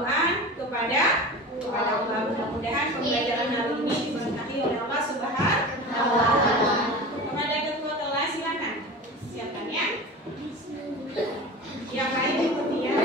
berdoa kepada Allah. Mudah-mudahan pembelajaran hari ini diberkahi oleh Allah Subhanahu wa Ta'ala. Kepada ketua kelas silakan siapkan ya. Yang lain ikuti ya.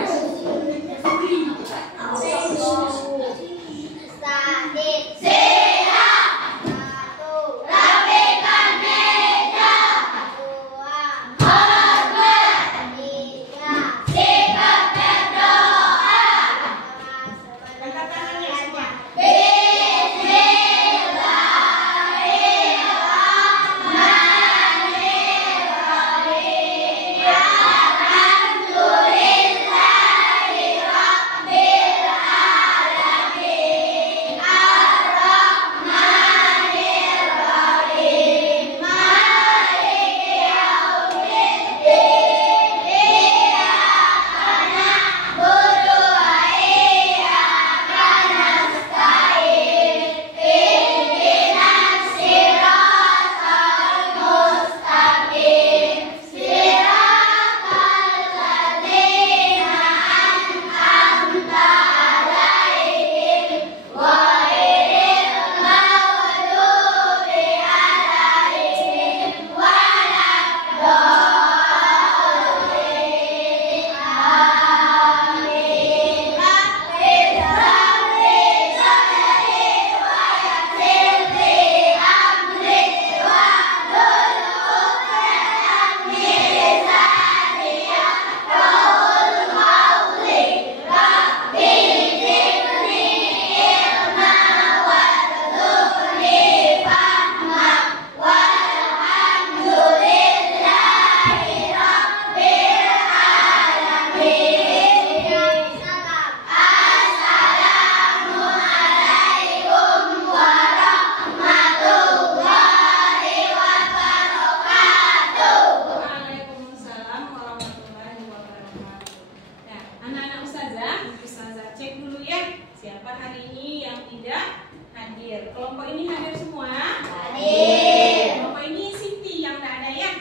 Kelompok ini hadir semua? Hadir. Kelompok ini Siti yang nggak ada ya?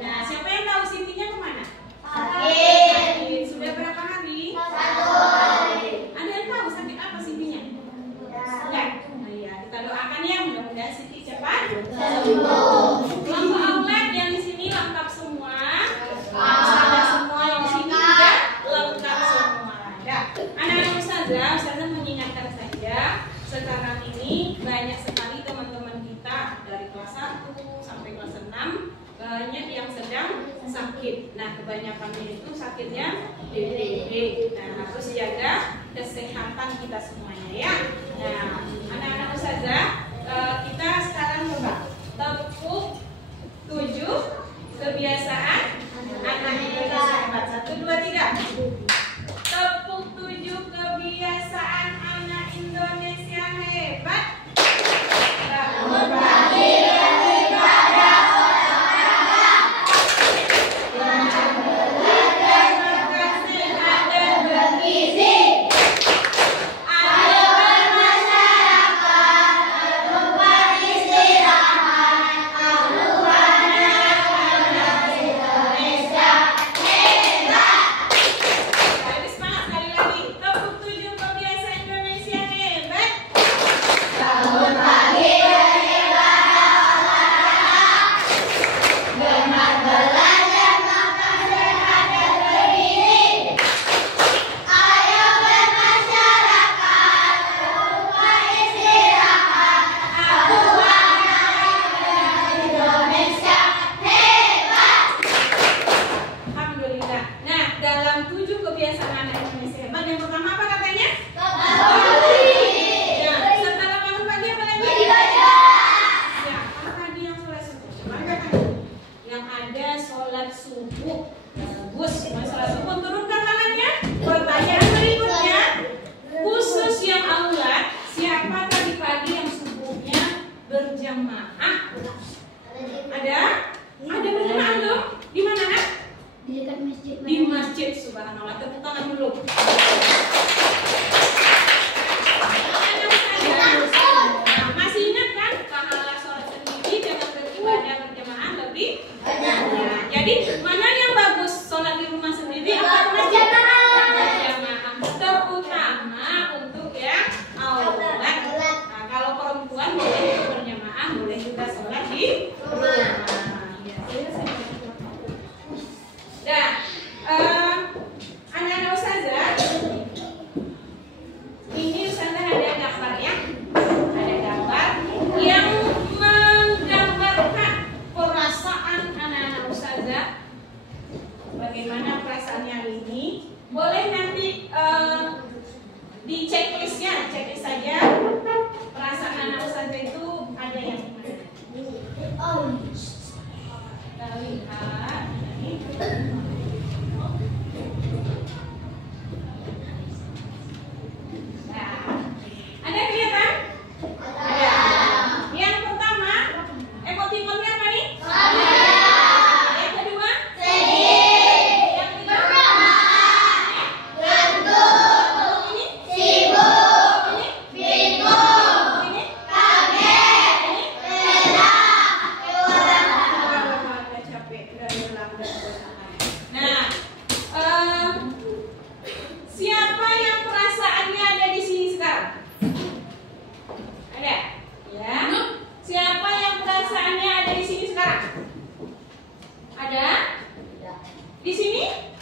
Nah, siapa yang tahu Sintinya kemana? Sakit. Sudah berapa hari? 1 hari. Ada yang tahu sakit apa Sintinya? Enggak. Nah, ya, kita doakan ya, mudah-mudahan Siti cepat sembuh. Kelompok aulad yang di sini lengkap semua. Ada semua yang di sini juga lengkap semua. Nah, anak-anak ustazah mengingatkan saja. Sekarang ini banyak sekali teman-teman kita dari kelas 1 sampai kelas 6 banyak yang sedang sakit. Nah, kebanyakannya itu sakitnya DBD. Nah, harus jaga kesehatan kita semuanya ya. Nah, anak-anak ustazah, kita sekarang coba tepuk 7 kebiasaan anak Indonesia hebat. 1, 2, 3. Tepuk 7 kebiasaan anak Indonesia hebat. Bangun pagi beribadah olahraga, dengan belajar makan sehat dan bergizi. Ayo bermasyarakat, berupa istirahat, keluarga anak Indonesia hebat. Lebih semangat sekali lagi. Tepuk 7 kebiasaan Indonesia hebat. Bangun pagi beribadah olahraga, dengan belajar makan sehat dan bergizi. Ayo bermasyarakat, berupa istirahat, keluarga anak Indonesia hebat. Alhamdulillah. Nah, dalam 7 kebiasaan anak Indonesia hebat, yang pertama apa katanya? Ya, setelah bangun pagi apa lagi? Ya, apa tadi yang sholat subuh? Coba angkat tangan. Yang ada sholat subuh. Bagus, mau sholat subuh turunkan tangannya. Pertanyaan berikutnya, khusus yang aulad, siapa tadi pagi yang subuhnya berjamaah? Ada? Ada berjamaah belum? Di mana nak? Di dekat masjid. Di masjid. Subhanallah, tepuk tangan dulu. Nah, masih ingat kan pahala sholat sendiri dengan beribadah berjamaah lebih banyak. Nah, jadi mana yang bagus, sholat di rumah sendiri atau di masjid? Berjamaah. Terutama bagaimana perasaannya hari ini. Boleh nanti di checklistnya, checklist saja perasaan anak ustazah itu ada yang gimana. Kita lihat ini. Ada kelihatan? Ada. Yang pertama, emotikonnya apa nih? Yang kedua? Sedih. Yang ketiga? Gantung. Ini? Sibuk. Ini? bingung. Ini? Kaget. Ini? Lelah. Udah capek, udah lelah. Nah, siapa yang perasaannya ada di sini sekarang? Ada? Ya. Siapa yang perasaannya ada di sini sekarang? Ada? Di sini?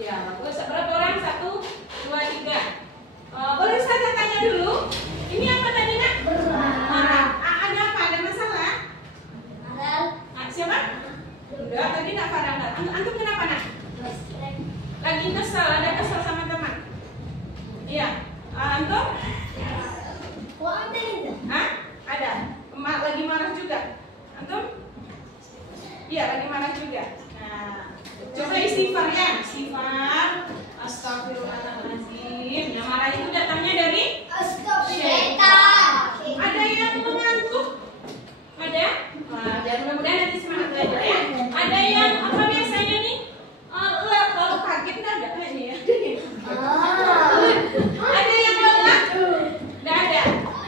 Ya, bagus. Berapa orang? 1, 2, 3. Boleh saya tanya dulu? Ini apa tadi, Nak? Marah. Ada apa? Ada masalah? Siapa? Udah, tadi Nak Farah. Antum kenapa, Nak? Lagi kesal, ada kesal sama teman? Iya. Antum? Hah? Ada? Lagi marah juga? Antum? Iya, lagi marah juga. Nah, coba istighfar ya. Istighfar. Astagfirullahaladzim. Yang marah itu datangnya dari? Syaitan. Ada yang mengantuk? Ada? Dan mudah-mudahan nanti semangat belajar ya. Ada yang apa biasanya nih? Kalau kaget nggak ada kayaknya ya. Ada yang lelah? Nggak ada.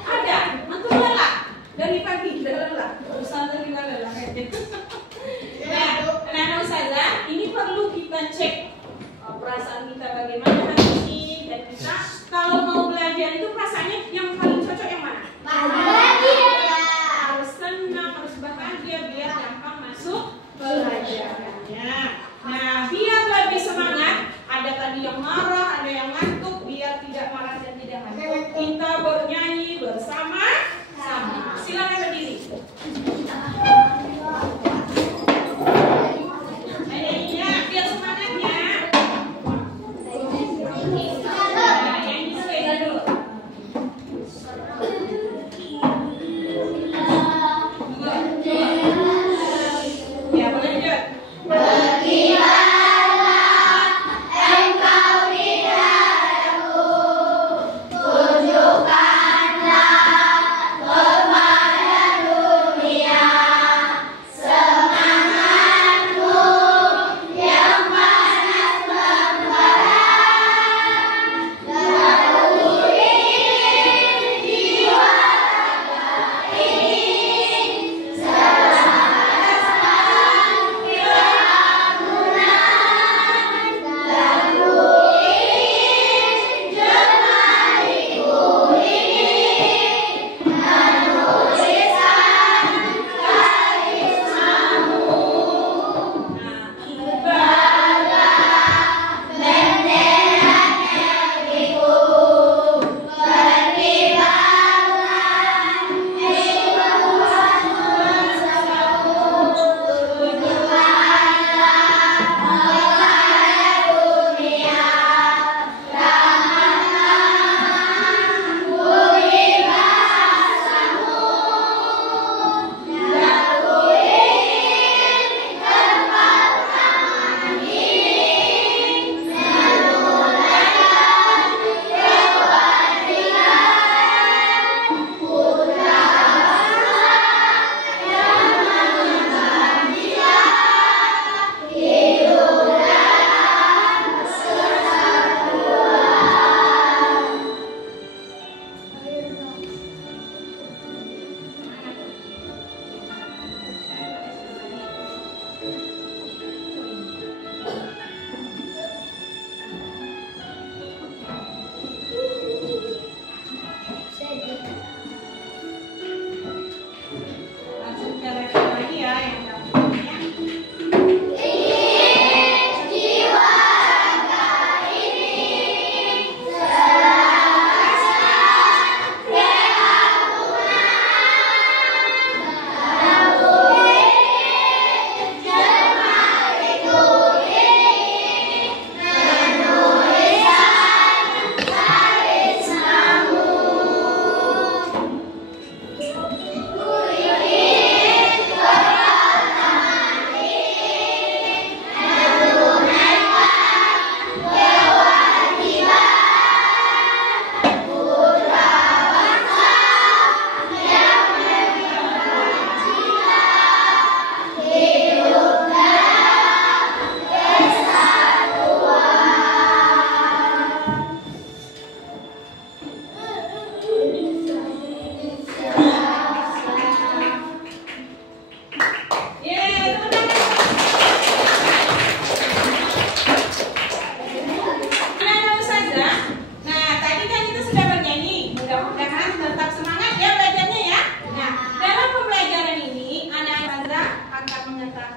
Ada. Antum lelah dari pagi udah lelah. Ustazah juga lelah kayaknya. Nah, anak-anak ustazah, ini perlu kita cek perasaan kita bagaimana hari ini, dan kita kalau mau belajar itu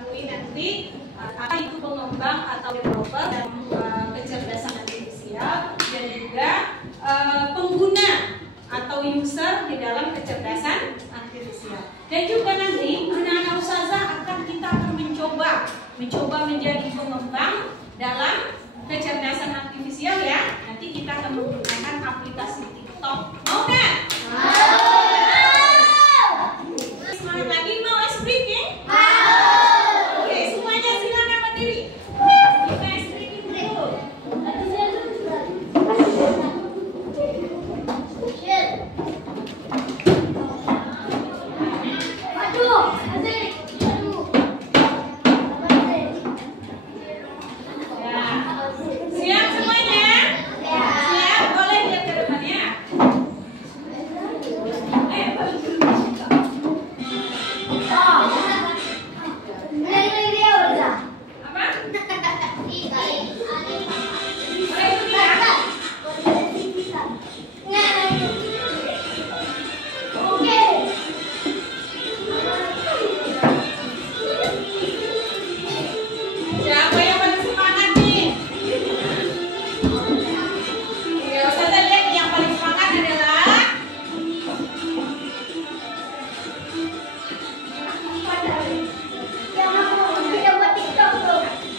ketahui nanti apa itu pengembang atau developer dan kecerdasan artifisial, dan juga pengguna atau user di dalam kecerdasan artifisial. Dan juga nanti anak-anak ustazah kita akan mencoba menjadi pengembang dalam kecerdasan artifisial ya. Nanti kita akan menggunakan aplikasi TikTok. Mau nggak? Semangat lagi, mau ice breaking? Oke, semuanya silakan berdiri. Kita ice breaking dulu. Siap semuanya? Siap, boleh lihat ke depannya. Siapa yang paling semangat nih? Ya, Ustazah lihat yang paling semangat adalah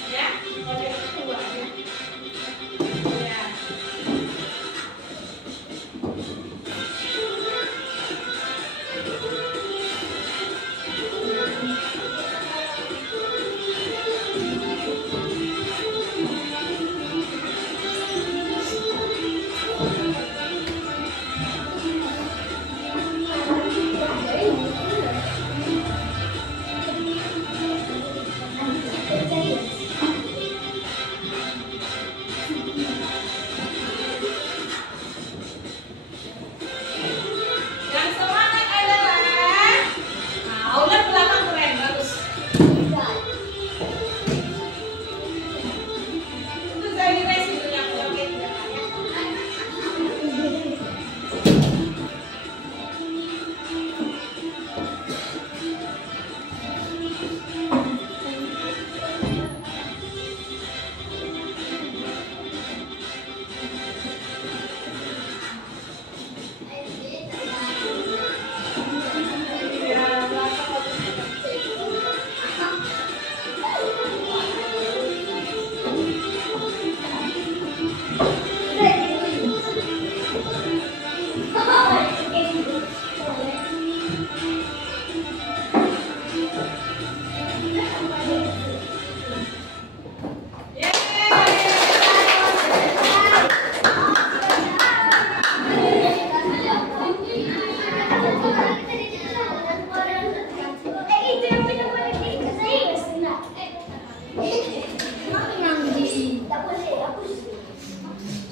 ya, boleh keluar ya. Ya. Yang semangat adalah Aula belakang keren, bagus. Itu saya resi itu yang oke tidak ya. Ya, belakang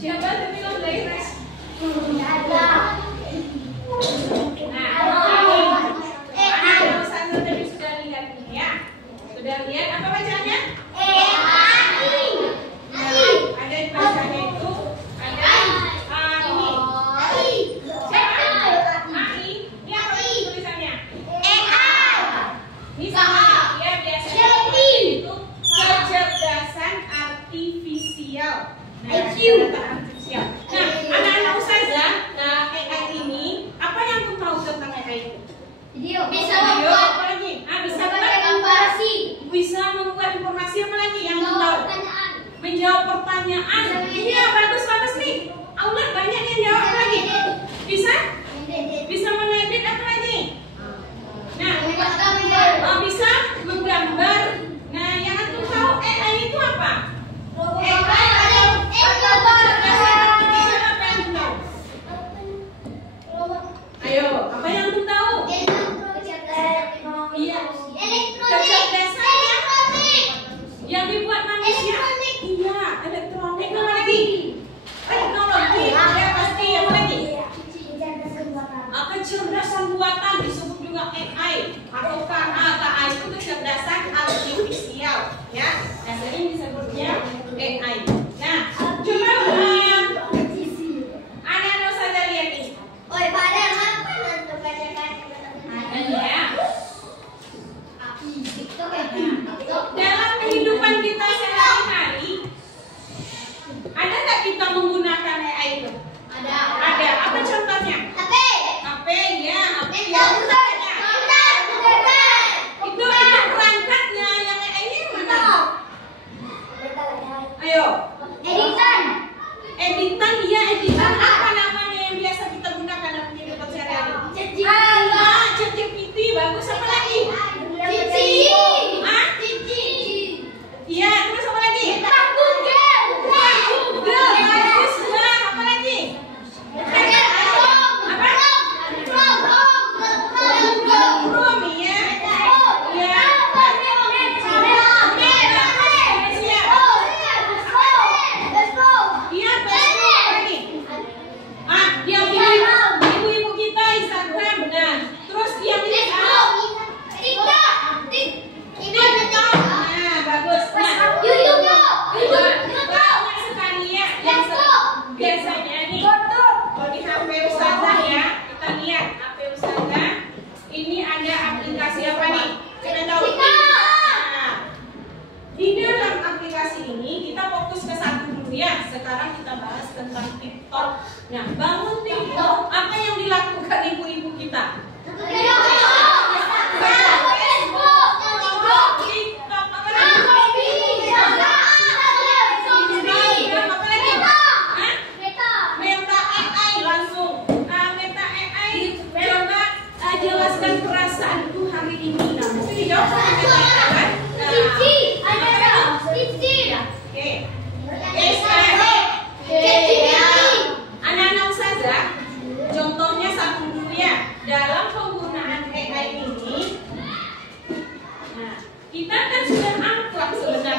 siapa yang bilang dari res? Ustazah tadi sudah lihat ini ya. Sudah lihat apa bacanya? Ada bacanya itu ada ini. Siapa? AI. Ini apa tulisannya? Ini sama ya, biasanya itu kecerdasan artifisial. IQ. Artifisial. Nah, anak-anak ustazah, AI ini apa yang kamu tahu tentang AI itu? Bisa Video, membuat apa lagi? Bisa informasi, bisa membuat informasi apa lagi yang kamu tahu? Menjawab pertanyaan. Iya, bagus nih. Aula banyak yang jawab apa lagi? Bisa mengedit apa lagi? Nah, bisa menggambar. Nah, yang antum tahu AI itu apa? AI adalah kecerdasan artifisial. Apa yang antum tahu? Ayo, apa yang antum tahu? Iya, kecerdasan yang dibuat manusia. Iya, elektronik. Apa lagi? Teknologi. Ya pasti. Apa lagi? Kecerdasan buatan disebut juga AI atau KA itu kecerdasan artifisial ya. Nah, sering disebutnya AI. Nah, coba anak-anak ustazah lihat ini. Ada ya.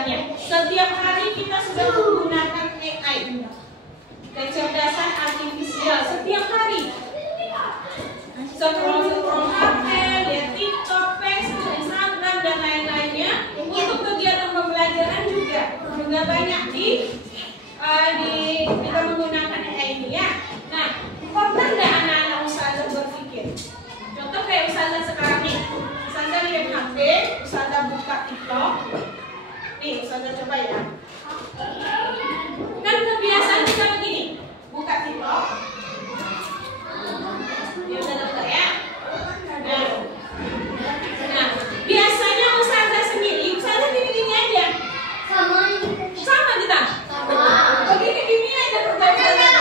jawabannya. Setiap hari kita sudah menggunakan AI, kecerdasan artifisial, setiap hari. Scroll HP, lihat TikTok, Facebook, Instagram, dan lain-lainnya. Untuk kegiatan pembelajaran juga banyak kita menggunakan AI ini ya. Nah, pernah nggak anak-anak ustazah berpikir? Contoh kayak ustazah sekarang nih, ustazah lihat HP, ustazah buka TikTok. Nih, ustazah coba ya. Kan kebiasaan kita begini, buka TikTok. Ya udah dokter ya. Nah, biasanya ustazah sendiri, ustazah gini-gini aja. Sama kita. Begini-gini aja kerjanya.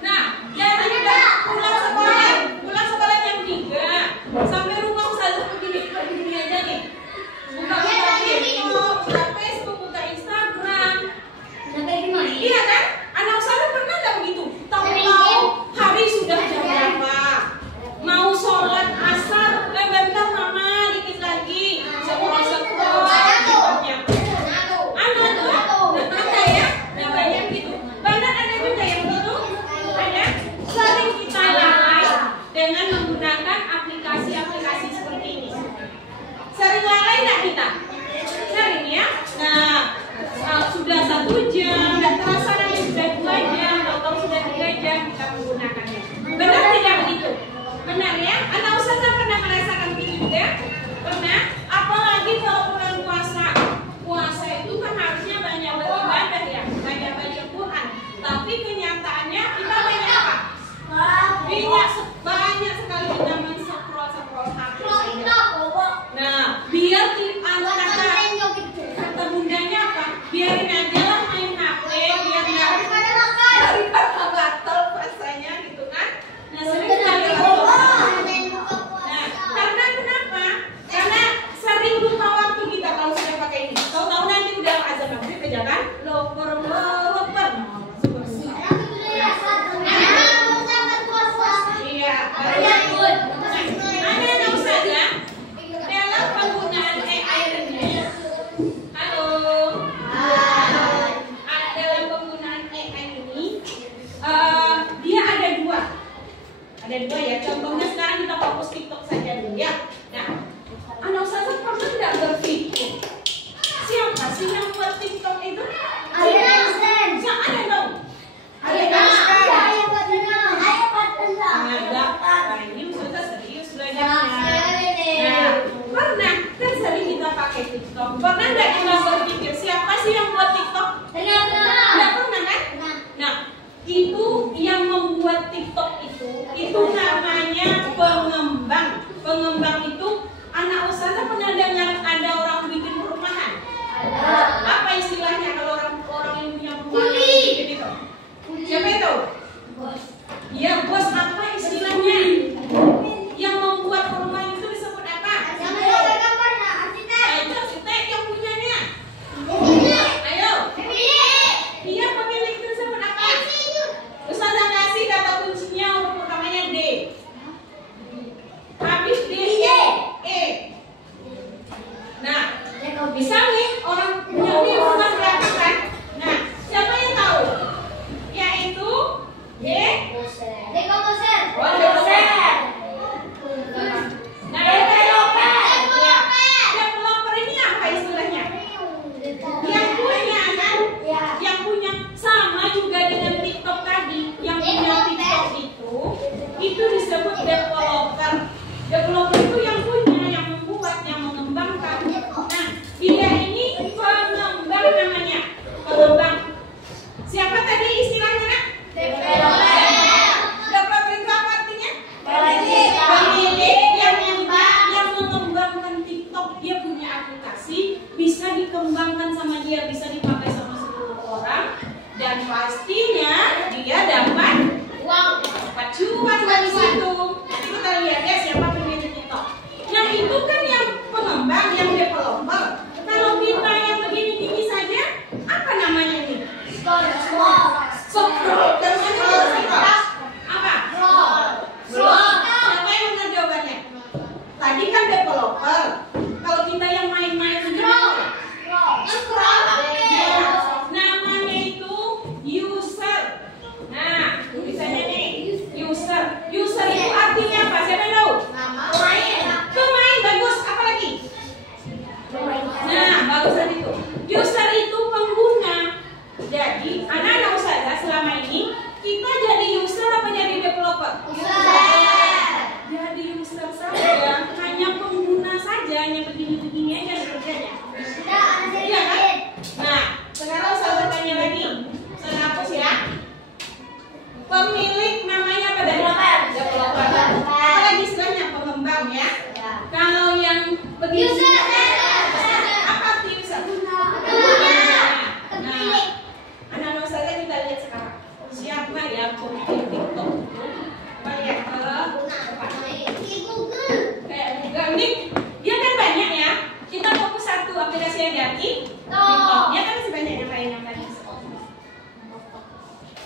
Nah, dari udah pulang sekolah jam 3 sampai rumah ustazah begini aja nih. Buka TikTok, buka Facebook, buka Instagram. Iya kan? Anak ustazah pernah nggak begitu? Tahu-tahu hari sudah jam berapa? Mau sholat asar, bentar mama, dikit lagi. Scroll TikToknya. Ada ya? Nah, banyak gitu. Bahkan ada juga yang begitu. Ada. Sering kita lalai dengan menggunakan aplikasi-aplikasi seperti ini. Sering lalai nggak kita? Sering ya? Nah, sudah 1 jam, nggak terasa lagi sudah 2 jam, atau sudah 3 jam kita menggunakannya. Benar tidak begitu? Benar ya? Anak ustazah pernah merasakan begitu juga? Pernah? Apalagi kalau bulan puasa. Puasa itu kan harusnya banyak beribadah ya, banyak baca Quran. Tapi kenyataannya kita banyak apa? Banyak sekali kita men-scroll HP. Nah, biar kata bundanya apa? Biarin aja lah main HP, biar daripada batal puasanya gitu kan? Nah, sering sekali karena kenapa? Karena sering lupa waktu kita kalau sudah pakai ini. Tahu-tahu nanti udah azan maghrib aja kan? Loper. Iya. Anak ustazah dalam penggunaan AI ini. Halo. Dalam penggunaan AI ini, dia ada dua. Ada dua ya. Contohnya sekarang kita fokus TikTok saja dulu ya. Nah, anak ustazah pernah nggak berpikir siapa sih yang buat TikTok itu? Ada dong. Nah, ini ustazah serius belajarnya. Nah, pernah kan sering kita pakai TikTok. Pernah nggak kita berpikir siapa sih yang buat TikTok? Nggak pernah kan? Nah, itu yang membuat TikTok itu namanya pengembang. Pengembang itu anak ustazah pernah dengar ada orang bikin perumahan? Apa istilahnya kalau orang yang punya perumahan bikin itu? Siapa itu? Ya, bos. Apa istilahnya? Yang membuat perumahan itu disebut apa? Itu arsitek yang punyanya. Ayo. Dia pemilik itu disebut apa? Ustazah kasih kata kuncinya, huruf pertamanya D. Habis D, E. Nah, bisa nih orang punya rumah berapa kan? Nah, siapa yang tahu? Yaitu D. Nah, developer ini apa istilahnya? Yang punya kan? Yang punya sama juga dengan TikTok tadi. Yang punya TikTok itu disebut developer. Developer itu yang punya, yang membuat, yang mengembangkan. Nah, dia ini pengembang namanya. Pengembang. Siapa tadi istilahnya nak? Developer itu apa artinya? Pemilik yang mengembangkan TikTok. Dia punya aplikasi, bisa dikembangkan sama dia, bisa dipakai sama 10 orang, dan pastinya dia dapat uang, dapat cuan dari situ. Nanti kita lihat ya siapa pemilik TikTok. Nah, itu kan yang pengembang, yang developer. Kalau kita yang begini-gini saja, apa namanya nih? Scroll. Apa? Siapa yang benar jawabannya? Tadi kan developer. Kalau kita yang main-main begini, scroll. TikToknya kan masih banyak yang lain yang tadi.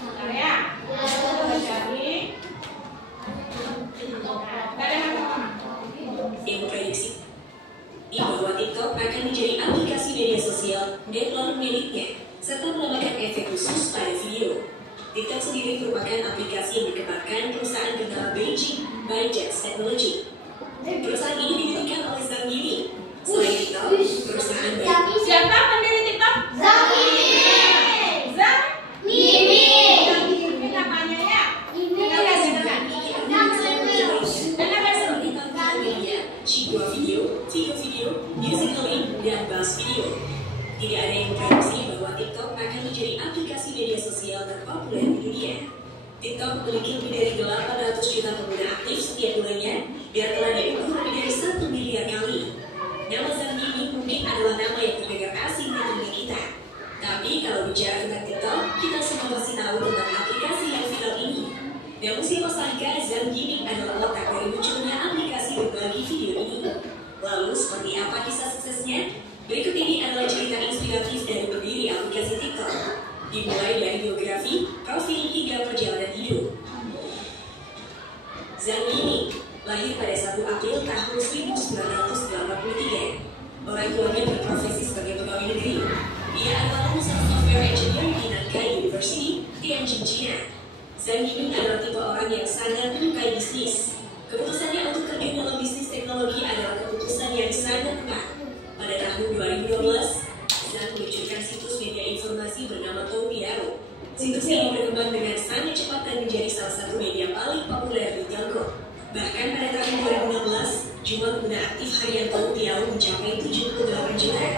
Betul ya? Coba cari. Gak ada nama-nama. Yang memprediksi bahwa TikTok akan menjadi aplikasi media sosial dan lalu miliknya, serta menambahkan efek khusus pada video. TikTok sendiri merupakan aplikasi yang dikembangkan perusahaan bernama Beijing ByteDance Technology. Perusahaan ini didirikan oleh Zhang Yiming. Selain TikTok, perusahaan Siapa pendiri TikTok? Zhang Yiming. Zhang Yiming. Ini namanya ya? Dengar Qihua Video, Tigo Video, Musical.ly, dan Buzz Video. Tidak ada yang memprediksi bahwa TikTok akan menjadi aplikasi media sosial terpopuler di dunia. TikTok memiliki lebih dari 800 juta pengguna aktif setiap bulannya dan telah diukur lebih dari 1 miliar kali. Nama Zhang Yiming mungkin adalah nama yang terdengar asing di telinga kita. Tapi kalau bicara tentang TikTok, kita semua pasti tahu tentang aplikasi yang viral ini. Namun siapa sangka Zhang Yiming adalah otak dari munculnya aplikasi berbagi video ini. Lalu seperti apa kisah suksesnya? Berikut ini adalah cerita inspiratif dari pendiri aplikasi TikTok. Dimulai dari biografi, profil, hingga perjalanan hidup. Zhang Yiming lahir pada 1 April tahun 1983. Orang tuanya berprofesi sebagai pegawai negeri. Ia adalah lulusan software engineering di Nankai University, Tianjin, China. Zhang Yiming adalah tipe orang yang sangat menyukai bisnis. Keputusannya untuk terjun dalam bisnis teknologi adalah keputusan yang sangat tepat. Pada tahun 2012, Zhang meluncurkan situs media informasi bernama Toutiao. Situs ini berkembang dengan sangat cepat dan menjadi salah satu media paling populer di Tiongkok. Bahkan pada tahun 2016, jumlah pengguna aktif harian Toutiao mencapai 78 juta.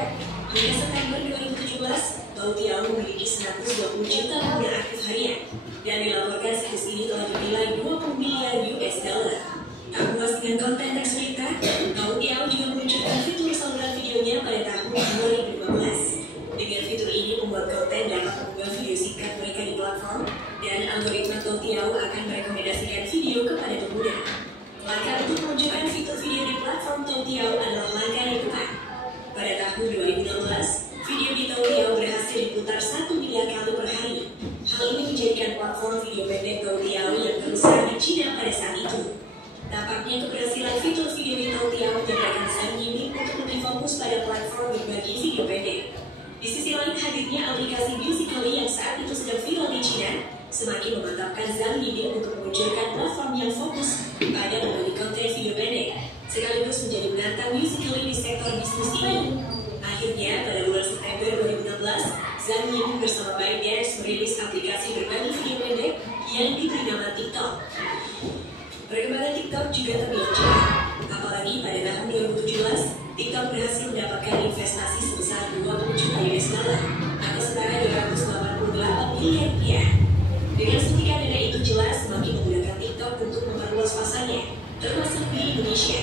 Hingga September 2017, Toutiao memiliki 120 juta pengguna aktif harian. Dan dilaporkan situs ini telah dinilai 20 miliar US dollar. Tak puas dengan konten teks berita, Toutiao juga meluncurkan fitur saluran videonya pada tahun 2015. Dengan fitur ini, pembuat konten dapat mengunggah video singkat mereka di platform, dan algoritma Toutiao akan merekomendasikan video kepada pengguna. Langkah untuk meluncurkan fitur video di platform Toutiao adalah langkah yang tepat. Pada tahun 2016, video di Toutiao berhasil diputar 1 miliar kali per hari. Hal ini menjadikan platform video pendek Toutiao yang terbesar di China pada saat itu. Tampaknya keberhasilan fitur video di Toutiao menyebabkan Zhang Yiming untuk lebih fokus pada platform berbagi video pendek. Di sisi lain, hadirnya aplikasi Musical.ly yang saat itu sedang viral di China semakin memantapkan Zhang Yiming untuk meluncurkan platform yang fokus pada berbagi konten video pendek, sekaligus menjadi penantang Musical.ly di sektor bisnis ini. Akhirnya, pada bulan September 2016, Zhang Yiming bersama ByteDance merilis aplikasi berbagi video pendek yang diberi nama TikTok. Perkembangan TikTok juga terbilang cepat, apalagi pada tahun 2017, TikTok berhasil mendapatkan investasi sebesar 20 juta US dollar atau setara 288 miliar rupiah. Dengan suntikan dana itu jelas semakin menggunakan TikTok untuk memperluas pasarnya, termasuk di Indonesia.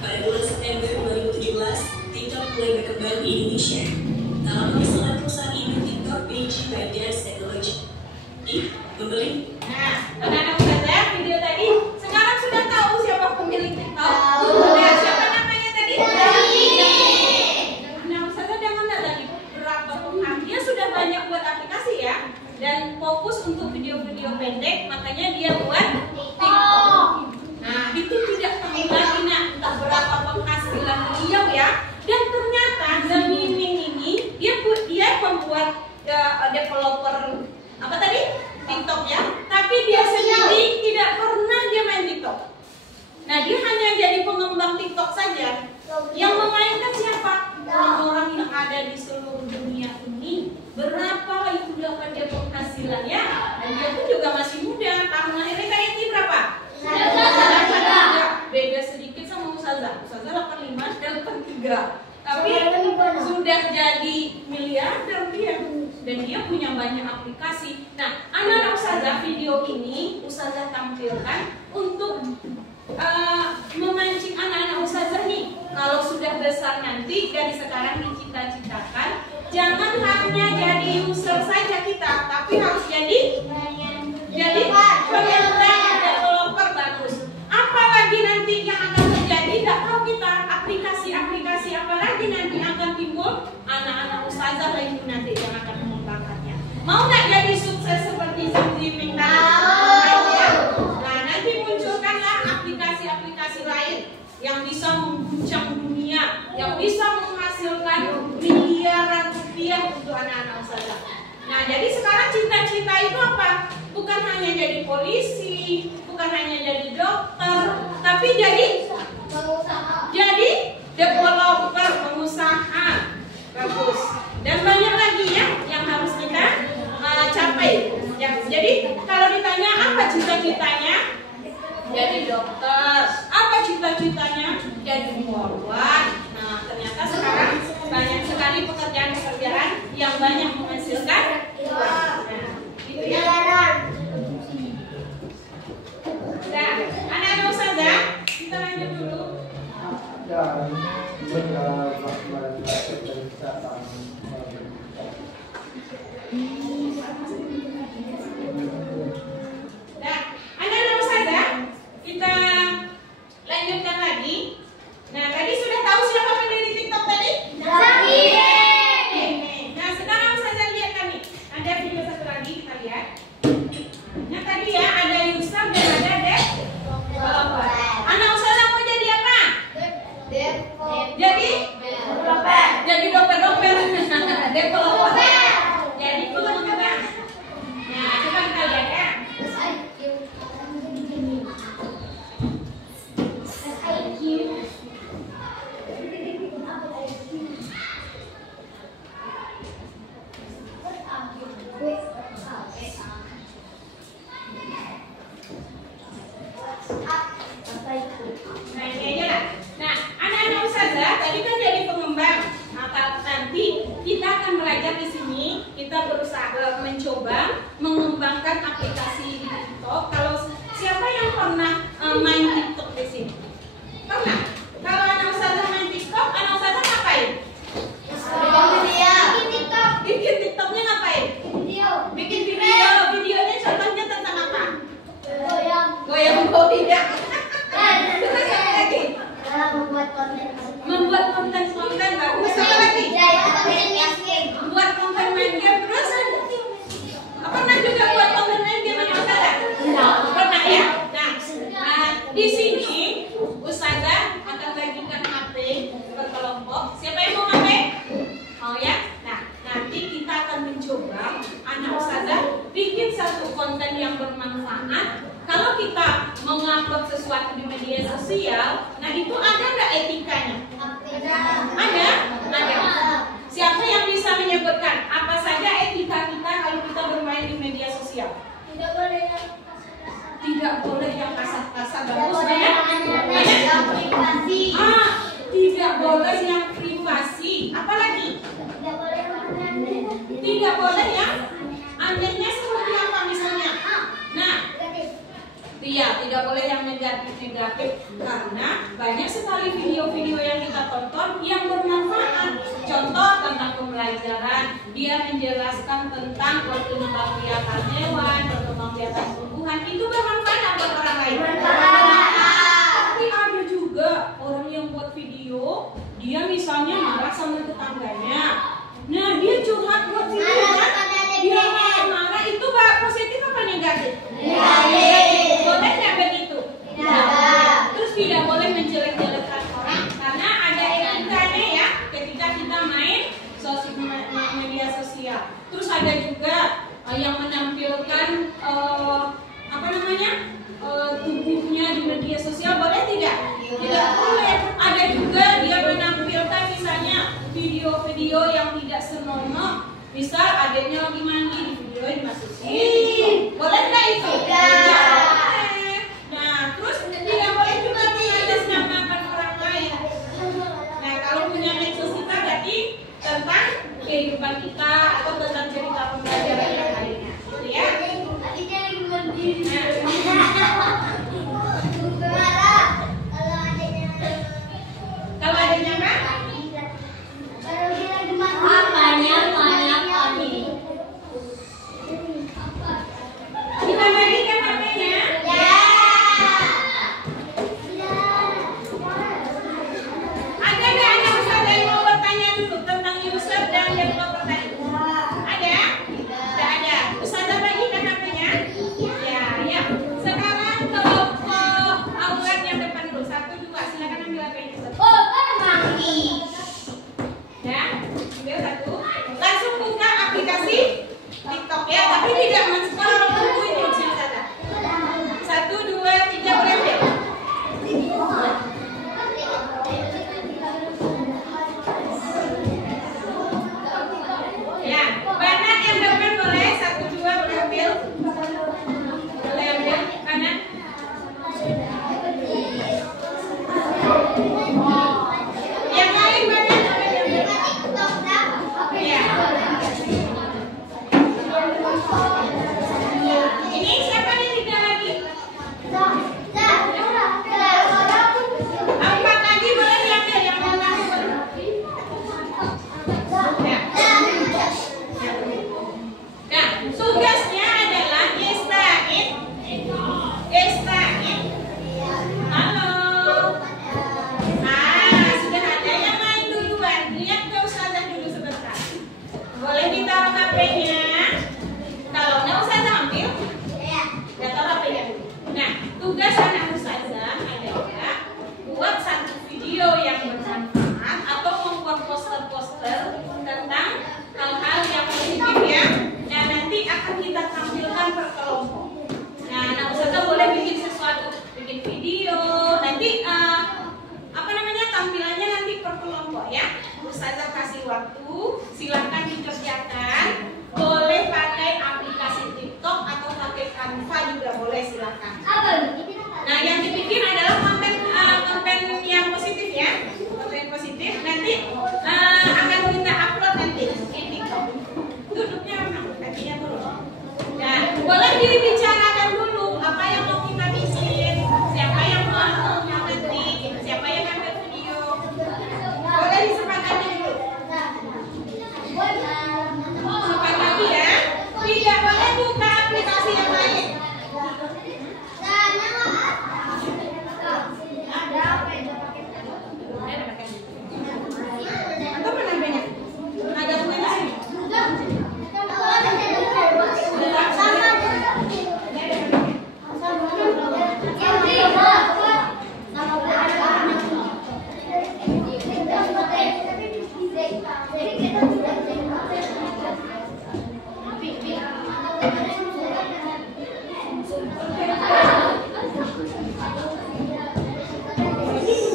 Pada bulan September 2017, TikTok mulai berkembang di Indonesia. Tak lama setelah perusahaan induk TikTok Beijing ByteDance Technology membeli. Nah, anak-anak Ustazah, video tadi sekarang sudah tahu siapa pemilik TikTok? Nah, siapa namanya tadi? Nah, Ustazah jangan tadi berapa dia sudah banyak buat aplikasi ya, dan fokus untuk video-video pendek, makanya dia buat TikTok. Nah, itu tidak tahu lagi entah berapa penghasilan beliau ya. Dan ternyata Zhang Yiming ini dia membuat developer apa tadi? TikTok ya, tapi dia sendiri tidak pernah dia main TikTok. Nah, dia hanya jadi pengembang TikTok saja. Yang memainkan siapa? Orang-orang yang ada di seluruh dunia ini. Berapa itu dapat dia penghasilannya? Dan dia pun juga masih muda. Tahun lahirnya kayaknya berapa? 83. Beda sedikit sama Ustazah. Ustazah 85, dia 83. Tapi sudah jadi miliarder dia. Dan dia punya banyak aplikasi. Nah, anak-anak Ustazah, video ini Ustazah tampilkan untuk memancing anak-anak Ustazah nih. Kalau sudah besar nanti, dari sekarang dicita-citakan, jangan hanya jadi user saja kita, tapi harus jadi pengembang developer bagus. Apalagi nanti yang akan terjadi, tidak tahu kita aplikasi-aplikasi apa lagi nanti akan timbul. Anak-anak ustazah lagi nanti yang akan mengembangkannya. Mau nggak jadi sukses seperti Simjiming tadi? Nah, nanti munculkanlah aplikasi-aplikasi lain yang bisa mengguncang dunia, yang bisa menghasilkan miliaran rupiah untuk anak-anak ustazah. Nah, jadi sekarang cita-cita itu apa? Bukan hanya jadi polisi, bukan hanya jadi dokter, tapi jadi developer, pengusaha. Bagus. Dan banyak lagi ya yang harus kita capai. Ya, jadi kalau ditanya apa cita-citanya? Jadi dokter. Apa cita-citanya? Jadi wartawan. Nah, ternyata sekarang banyak sekali pekerjaan-pekerjaan yang banyak menghasilkan uang. Nah, gitu ya. Nah, anak-anak ustazah, kita lanjut dulu. Nah, anak-anak ustazah, kita lanjutkan lagi. Nah, tadi sudah tahu siapa pendiri TikTok tadi? Nah, sekarang ustazah lihat kami. Ada video satu lagi, kita lihat. Nah, tadi ya ada user dan ada developer. Anak ustazah mau jadi apa? Jadi doper-doper. Developer. Jadi pengembang. Nah, coba kita lihat ya. Nah, ini aja lah. Nah, anak-anak ustazah tadi kan jadi pengembang. Maka nanti kita akan belajar di sini. Kita berusaha mencoba mengembangkan aplikasi di TikTok. Kalau siapa yang pernah main TikTok di sini? Pernah? Kalau anak ustazah main TikTok, anak ustazah ngapain? Bikin TikToknya ngapain? Bikin video. Videonya contohnya tentang apa? Goyang-goyang. Terus apa lagi? Membuat konten-konten bagus. Apa lagi? Buat konten main game. Terus pernah juga buat konten main game anak ustazah? Pernah ya? Nah, di sini ustazah akan bagikan HP berkelompok. Siapa yang mau HP? Mau ya? Nah, nanti kita akan mencoba anak ustazah bikin satu konten yang bermanfaat. Kalau kita mengupload sesuatu di media sosial, nah itu ada nggak etikanya? Ada? Siapa yang bisa menyebutkan apa saja etika kita kalau kita bermain di media sosial? Tidak boleh yang kasar-kasar. Bagus banyak. Tidak boleh yang privasi. Apalagi? Tidak boleh yang anehnya seperti apa misalnya? Nah, iya, tidak boleh yang negatif karena banyak sekali video-video yang kita tonton yang bermanfaat. Contoh tentang pembelajaran, dia menjelaskan tentang perkembangbiakan hewan, perkembangbiakan tumbuhan, itu bermanfaat buat orang lain. Tapi ada juga orang yang buat video, dia misalnya marah sama tetangganya. Nah, dia curhat buat videonya, dia marah, itu positif apa negatif? Boleh nggak begitu? Terus tidak boleh menjelek-jelekan orang karena ada etikanya ya ketika kita main media sosial. Terus ada juga yang menampilkan tubuhnya di media sosial, boleh tidak? Tidak boleh. Ada juga dia menampilkan misalnya video-video yang tidak senonoh. Misal adiknya lagi mandi, di video dimasukin. Boleh nggak itu? Tidak boleh. Nah, terus tidak boleh juga mengatasnamakan orang lain. Nah, kalau punya medsos kita berarti tentang kehidupan kita atau tentang cerita pembelajaran yang lainnya, gitu ya. Kalau adiknya apa? Kita bagikan HP-nya. Ada nggak anak ustazah yang mau bertanya dulu tentang user dan developer HP-nya. Kalau nggak Ustazah ambil, ya taruh HP-nya dulu. Nah, tugas anak Ustazah adalah buat satu video yang bermanfaat atau membuat poster-poster tentang hal-hal yang positif ya. Nah, nanti akan kita tampilkan per kelompok. Nah, anak Ustazah boleh bikin sesuatu, bikin video. Nanti tampilannya nanti per kelompok ya. Ustazah kasih waktu, silakan dikerjakan. Boleh pakai aplikasi TikTok atau pakai Canva juga boleh, silakan. Nah, yang dibikin adalah konten yang positif ya, konten positif. Nanti akan kita upload nanti di TikTok. Duduknya memang kakinya turun. Nah, boleh dibicarakan dulu apa yang mau kita bikin, siapa yang mau nanti, siapa yang ambil video. Boleh disepakati dulu. Sepakati ya. Tidak boleh buka aplikasi yang lain. Atau mana banyak? Ada buku di sini.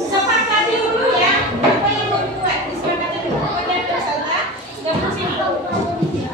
Sepakati dulu ya. Apa yang mau dibuat? Disepakati dulu. Pokoknya Ustazah gabung sini. Gabung sini.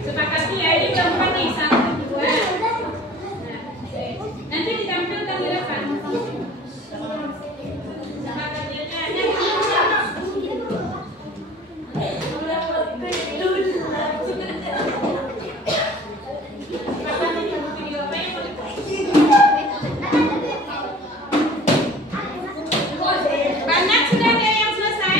Sepakati ya, ini keempat nih, 1, 2. Nanti ditampilkan di depan. Banyak sudah ada yang selesai?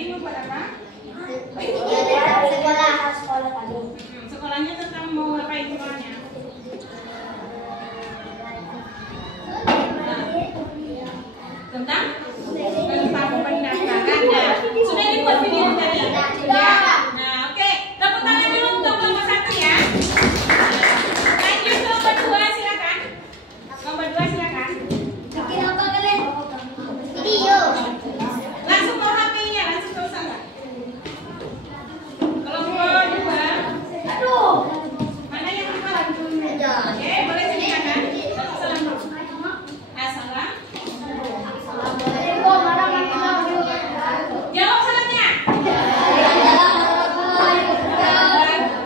Tadi mau buat apa? Sekolah. Sekolahnya tentang mau ngapain sekolahnya? Tentang pendaftaran. Nah, sudah dibuat video tadi? Ya. Nah, oke. Tepuk tangan dulu untuk nomor 1 ya. Lanjut ke nomor 2, silakan. Nomor 2 silakan. Bikin apa kalian? Video. Langsung ke HP-nya, langsung ke sana. Kelompok 2. Aduh. Mana yang berjualan? Ada. Oke, boleh silakan. Salam dulu. Assalam. Jawab salamnya.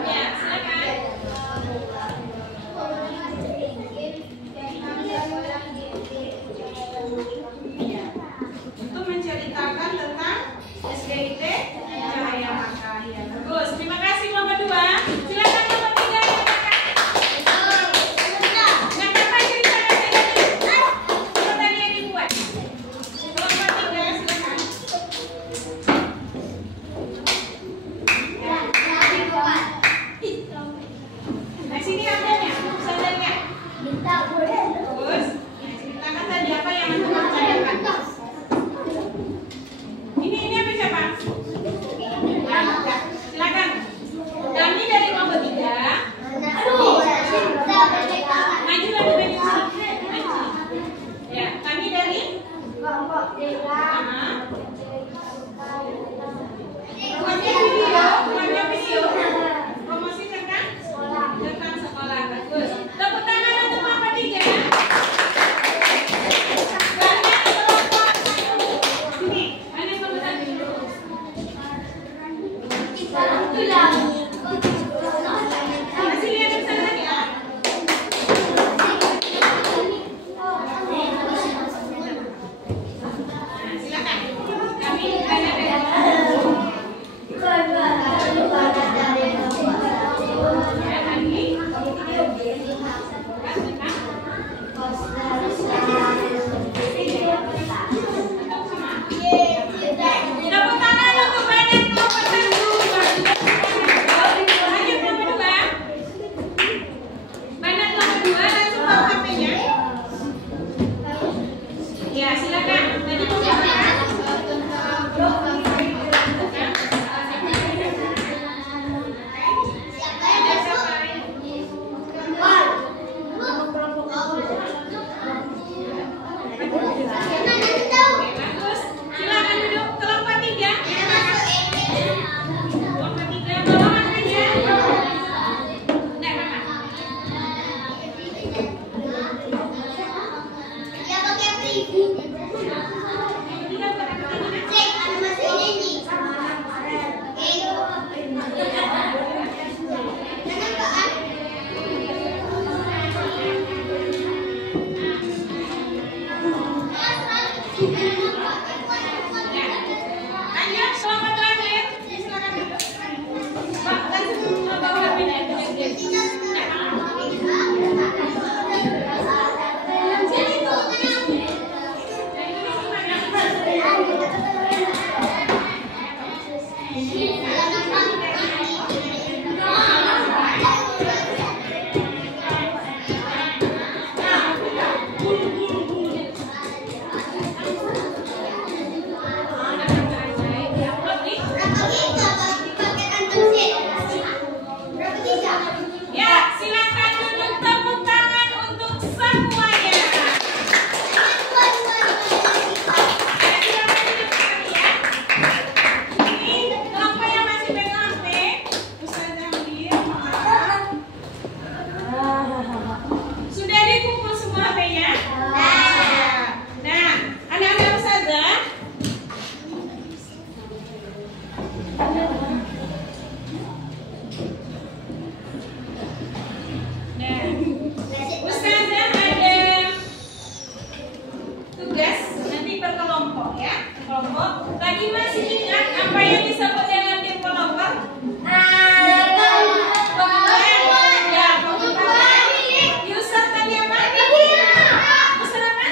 Ya, silakan. Untuk menceritakan tentang SDIT Cahaya Maka. Ya, bagus. Terima kasih nomor 2. Silakan nomor 3 yang Nah, apa ceritanya tadi? Apa tadi yang dibuat? Nomor 3, silakan. Nah, sini ambilnya, sadarnya. Bagus. Nah, ceritakan tadi apa yang Anda percayakan. Ini apa siapa? Silakan. Kami dari kelompok 3. Maju lagi dari sini. Maju. Ya, kami dari Promosi video. Promosi tentang sekolah. Bagus. Tepuk tangan untuk kelompok 3. Banyak kelompok 1. Sini, mana kelompok 1? Masih lihat di sana ya? Nah, silakan. Kami tanya dari ya, tepuk tangan untuk Badan nomor 1. Lanjut nomor 2. Badan nomor 2 langsung bawa HP-nya. Ya, silakan. Tadi mau siapa? Bagus. Silakan duduk kelompok 3. Kelompok 3 bawa HP-nya. Nah, Kakak. Lanjut, kelompok terakhir. Silakan duduk. Pak, langsung bawa HP-nya. Ya, silakan duduk, tepuk tangan untuk semuanya. Ini kelompok yang masih pegang HP, Ustazah ambil. Sudah dikumpul semua HP-nya? Nah, anak-anak Ustazah. Nah, Ustazah ada tugas nanti per kelompok ya. Kelompok. Lagi masih ingat apa yang disebut dengan tim kelompok? Ya, pembukaan. User tadi apa? User apa?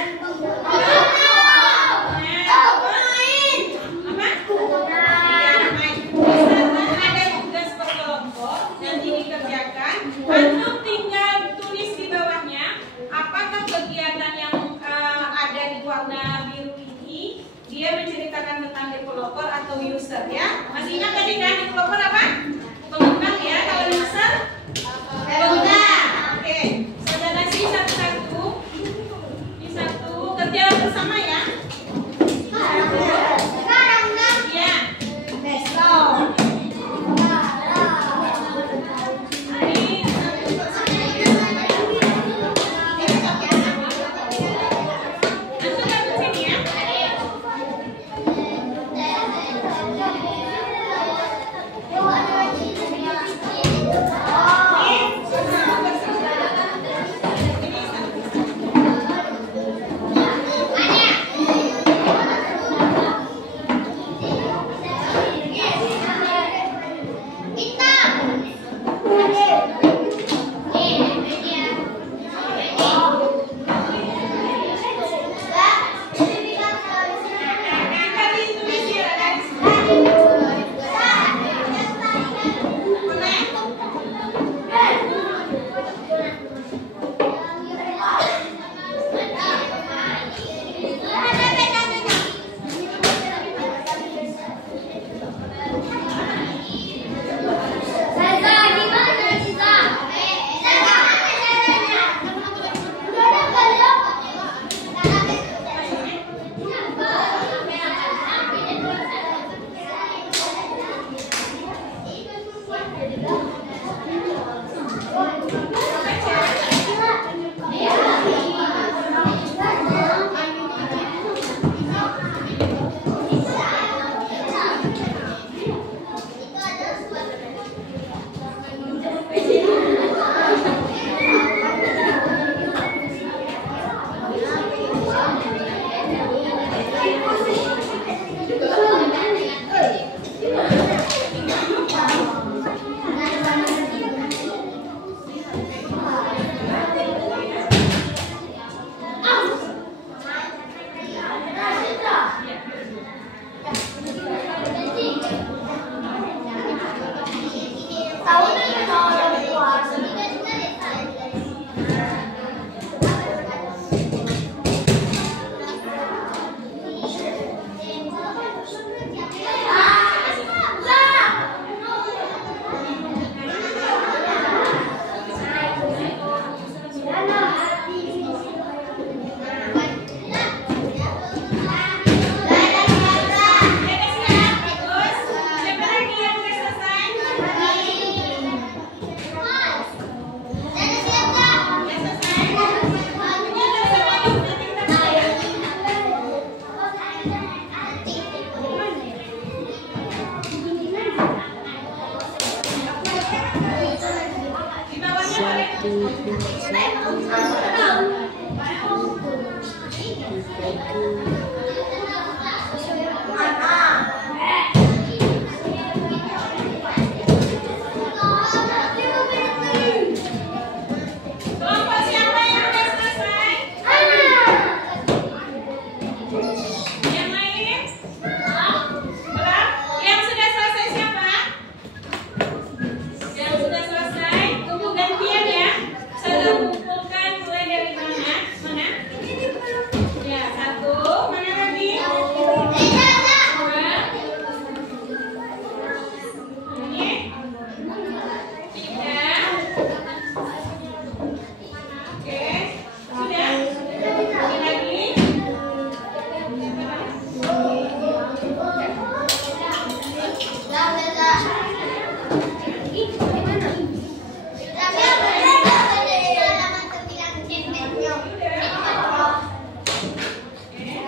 Nah, apa? developer atau user ya. Masih ingat tadi kan developer apa? Pengembang ya. Kalau user pengguna. Oke. Saudara sih satu-satu. Ini satu kerja bersama ya. Ya.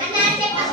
Anak cepat